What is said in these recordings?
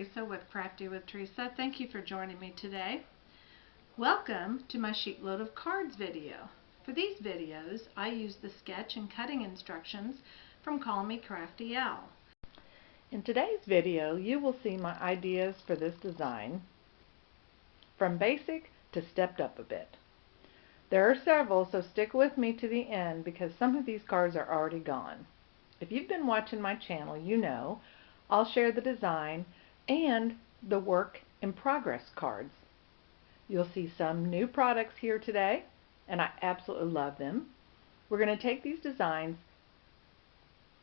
Theresa with Crafty with Theresa. Thank you for joining me today. Welcome to my Sheetload of Cards video. For these videos, I use the sketch and cutting instructions from callmecraftyal. In today's video, you will see my ideas for this design, from basic to stepped up a bit. There are several, so stick with me to the end because some of these cards are already gone. If you've been watching my channel, you know I'll share the design and the work in progress cards. You'll see some new products here today, and I absolutely love them. We're going to take these designs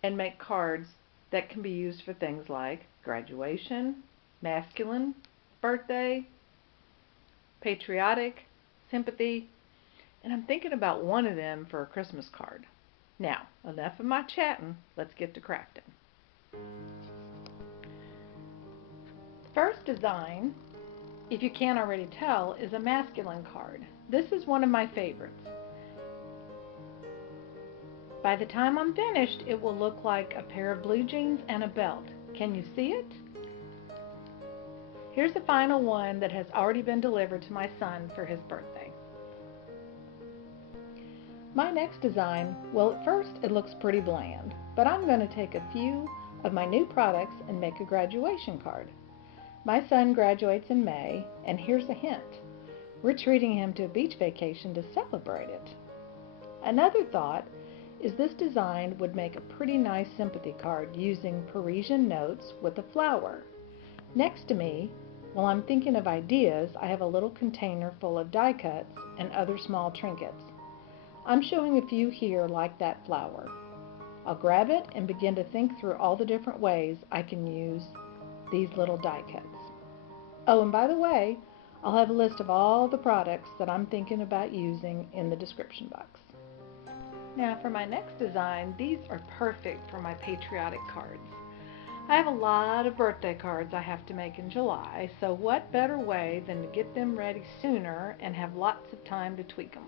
and make cards that can be used for things like graduation, masculine, birthday, patriotic, sympathy, and I'm thinking about one of them for a Christmas card. Now, enough of my chatting, let's get to crafting. First design, if you can't already tell, is a masculine card. This is one of my favorites. By the time I'm finished, it will look like a pair of blue jeans and a belt. Can you see it? Here's the final one that has already been delivered to my son for his birthday. My next design, well, at first it looks pretty bland, but I'm going to take a few of my new products and make a graduation card. My son graduates in May, and here's a hint. We're treating him to a beach vacation to celebrate it. Another thought is this design would make a pretty nice sympathy card using Parisian notes with a flower. Next to me, while I'm thinking of ideas, I have a little container full of die cuts and other small trinkets. I'm showing a few here like that flower. I'll grab it and begin to think through all the different ways I can use these little die cuts. Oh, and by the way, I'll have a list of all the products that I'm thinking about using in the description box. Now for my next design, these are perfect for my patriotic cards. I have a lot of birthday cards I have to make in July, so what better way than to get them ready sooner and have lots of time to tweak them.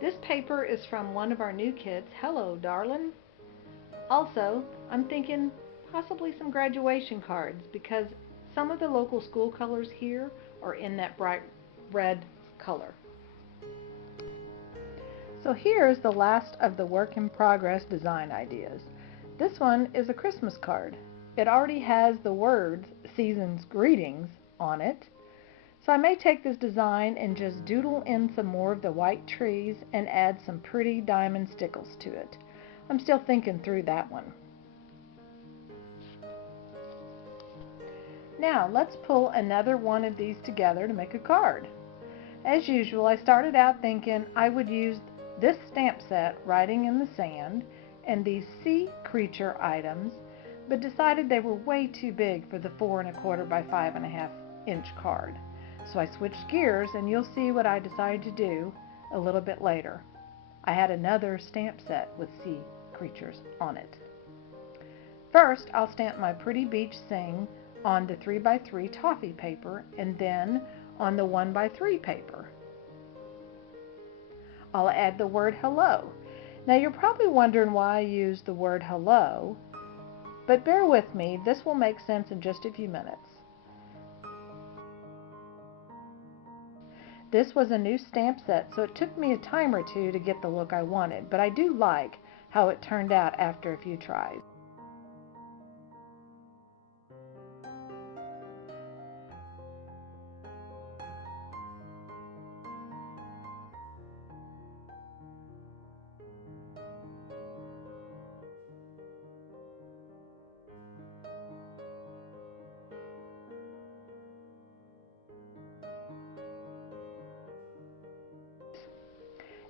This paper is from one of our new kits, Hello Darlin'. Also, I'm thinking possibly some graduation cards because some of the local school colors here are in that bright red color. So here's the last of the work in progress design ideas. This one is a Christmas card. It already has the words Season's Greetings on it. So I may take this design and just doodle in some more of the white trees and add some pretty diamond stickles to it. I'm still thinking through that one. Now let's pull another one of these together to make a card. As usual, I started out thinking I would use this stamp set, Writing in the Sand, and these sea creature items, but decided they were way too big for the 4 1/4 by 5 1/2 inch card. So I switched gears, and you'll see what I decided to do a little bit later. I had another stamp set with sea creatures on it. First, I'll stamp my pretty beach scene on the 3x3 toffee paper and then on the 1x3 paper. I'll add the word hello. Now you're probably wondering why I used the word hello, but bear with me, this will make sense in just a few minutes. This was a new stamp set, so it took me a time or two to get the look I wanted, but I do like how it turned out after a few tries.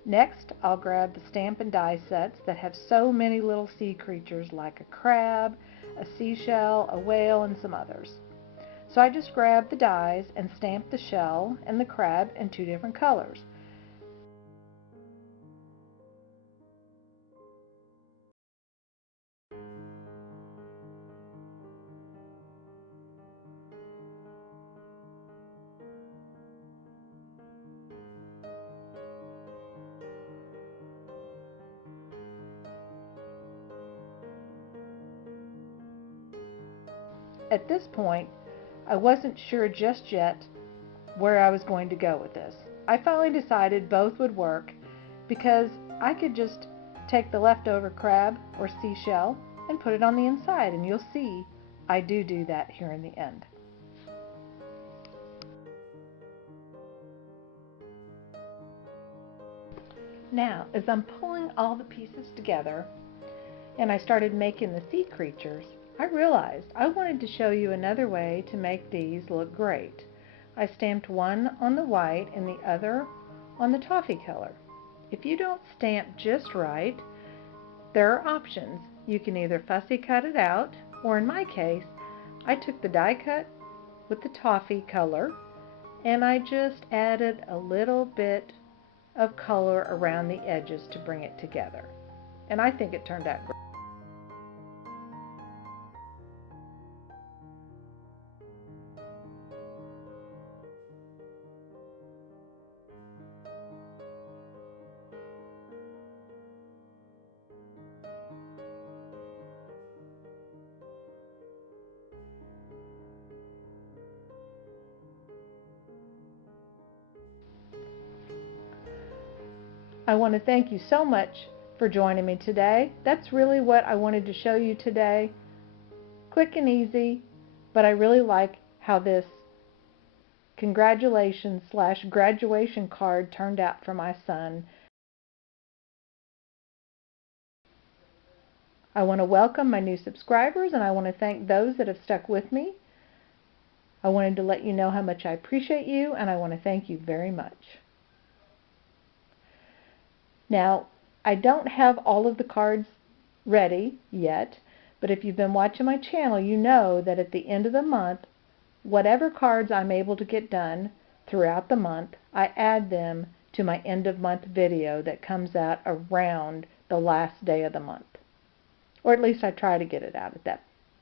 Next, I'll grab the stamp and die sets that have so many little sea creatures like a crab, a seashell, a whale, and some others. So I just grabbed the dies and stamped the shell and the crab in 2 different colors. at this point, I wasn't sure just yet where I was going to go with this. I finally decided both would work because I could just take the leftover crab or seashell and put it on the inside, and you'll see I do that here in the end. Now, as I'm pulling all the pieces together and I started making the sea creatures, I realized I wanted to show you another way to make these look great. I stamped one on the white and the other on the toffee color. If you don't stamp just right, there are options. You can either fussy cut it out, or in my case, I took the die cut with the toffee color and I just added a little bit of color around the edges to bring it together. And I think it turned out great. I want to thank you so much for joining me today. That's really what I wanted to show you today. Quick and easy, but I really like how this congratulations / graduation card turned out for my son. I want to welcome my new subscribers, and I want to thank those that have stuck with me. I wanted to let you know how much I appreciate you, and I want to thank you very much. Now, I don't have all of the cards ready yet, but if you've been watching my channel, you know that at the end of the month, whatever cards I'm able to get done throughout the month, I add them to my end of month video that comes out around the last day of the month. Or at least I try to get it out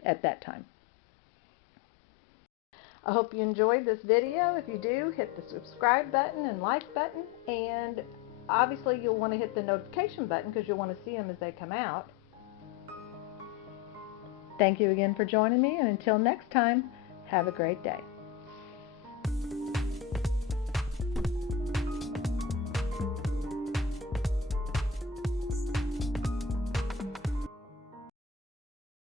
at that time. I hope you enjoyed this video. If you do, hit the subscribe button and like button, and obviously you'll want to hit the notification button because you'll want to see them as they come out. Thank you again for joining me, and until next time, have a great day.